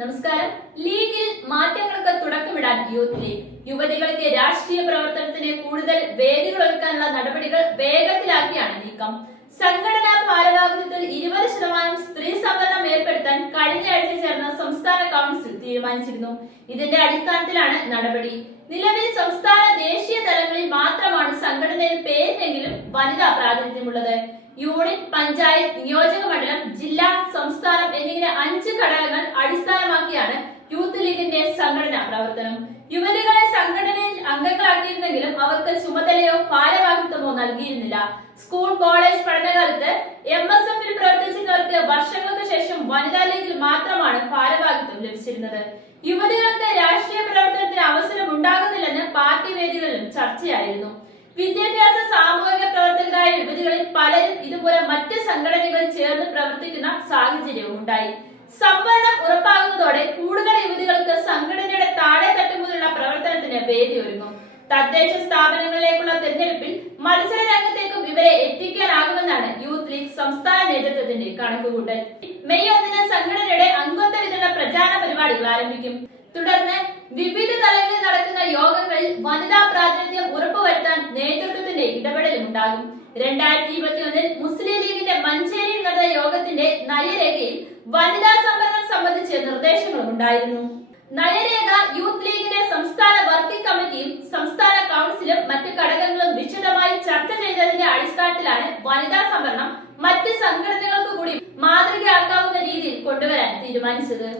നമസ്കാരം. ലീഗിൽ മാറ്റങ്ങൾക്ക് തുടക്കമിടാൻ യൂത്ത് ലീഗ്. യുവതികൾക്ക് രാഷ്ട്രീയ പ്രവർത്തനത്തിന് കൂടുതൽ വേദികൾ ഒരുക്കാനുള്ള നടപടികൾ വേഗത്തിലാക്കിയാണ് നീക്കം. സംഘടനാ ഭാരവാഹിത്വത്തിൽ ഇരുപത് ശതമാനം സ്ത്രീ സംവരണം ഏർപ്പെടുത്താൻ കഴിഞ്ഞ ആഴ്ച ചേർന്ന സംസ്ഥാന കൗൺസിൽ തീരുമാനിച്ചിരുന്നു. ഇതിന്റെ അടിസ്ഥാനത്തിലാണ് നടപടി. നിലവിൽ സംസ്ഥാന ദേശീയ തലങ്ങളിൽ മാത്രമാണ് സംഘടനയിൽ പേരിനെങ്കിലും വനിതാ പ്രാതിനിധ്യമുള്ളത്. യൂണിറ്റ് പഞ്ചായത്ത് നിയോജക മണ്ഡലം ജില്ലാ സംസ്ഥാനം എന്നിങ്ങനെ അഞ്ച് ഘടകങ്ങൾ അടിസ്ഥാനമാക്കിയാണ് യൂത്ത് ലീഗിന്റെ സംഘടനാ പ്രവർത്തനം. യുവതികളെ സംഘടനയിൽ അംഗങ്ങളാക്കിയിരുന്നെങ്കിലും അവർക്ക് ചുമതലയോ ഭാരവാഹിത്വമോ നൽകിയിരുന്നില്ല. സ്കൂൾ കോളേജ് പഠനകാലത്ത് എം എസ് എഫിൽ പ്രവർത്തിച്ചിരുന്നവർക്ക് വർഷങ്ങൾക്ക് ശേഷം വനിതാ ലീഗിൽ മാത്രമാണ് ഭാരവാഹിത്വം ലഭിച്ചിരുന്നത്. യുവതികൾക്ക് രാഷ്ട്രീയ പ്രവർത്തനത്തിന് അവസരം ഉണ്ടാകുന്നില്ലെന്ന് പാർട്ടി വേദികളിലും ചർച്ചയായിരുന്നു. വിദ്യാഭ്യാസ സാമൂഹിക പ്രവർത്തകരായ യുവതികളിൽ പലരും ഇതുപോലെ മറ്റ് സംഘടനകളിൽ ചേർന്ന് പ്രവർത്തിക്കുന്ന സാഹചര്യവും ഉണ്ടായി സംവരണം ഉറപ്പാകുന്നതോടെ കൂടുതൽ യുവതികൾക്ക് പ്രവർത്തനത്തിന് വേദി ഒരുങ്ങും തദ്ദേശ സ്ഥാപനങ്ങളിലേക്കുള്ള തെരഞ്ഞെടുപ്പിൽ മത്സര രംഗത്തേക്കും ഇവരെ എത്തിക്കാനാകുമെന്നാണ് യൂത്ത് ലീഗ് സംസ്ഥാന നേതൃത്വത്തിന്റെ കണക്കുകൂട്ടൽ. മെയ് ഒന്നിന് സംഘടനയുടെ അംഗത്വ വിതരണ പ്രചാരണ പരിപാടികൾ ആരംഭിക്കും. തുടർന്ന് വിവിധ തലങ്ങളിൽ നടക്കുന്ന യോഗങ്ങളിൽ വനിതാ പ്രാതിനിധ്യം ഉറപ്പുവരുത്താൻ നേതൃത്വത്തിന്റെ ഇടപെടലും ഉണ്ടാകും. രണ്ടായിരത്തി ഇരുപത്തിയൊന്നിൽ മുസ്ലിം ലീഗിന്റെ മഞ്ചേരിയിൽ നടന്ന യോഗത്തിന്റെ നയരേഖയിൽ വനിതാ സംവരണം സംബന്ധിച്ച് നിർദ്ദേശങ്ങളും ഉണ്ടായിരുന്നു. നയരേഖ യൂത്ത് ലീഗിന്റെ സംസ്ഥാന വർക്കിംഗ് കമ്മിറ്റിയും സംസ്ഥാന കൗൺസിലും മറ്റ് ഘടകങ്ങളും വിശദമായി ചർച്ച ചെയ്തതിന്റെ അടിസ്ഥാനത്തിലാണ് വനിതാ സംവരണം മറ്റ് സംഘടനകൾക്ക് കൂടി മാതൃകയാക്കാവുന്ന രീതിയിൽ കൊണ്ടുവരാൻ തീരുമാനിച്ചത്.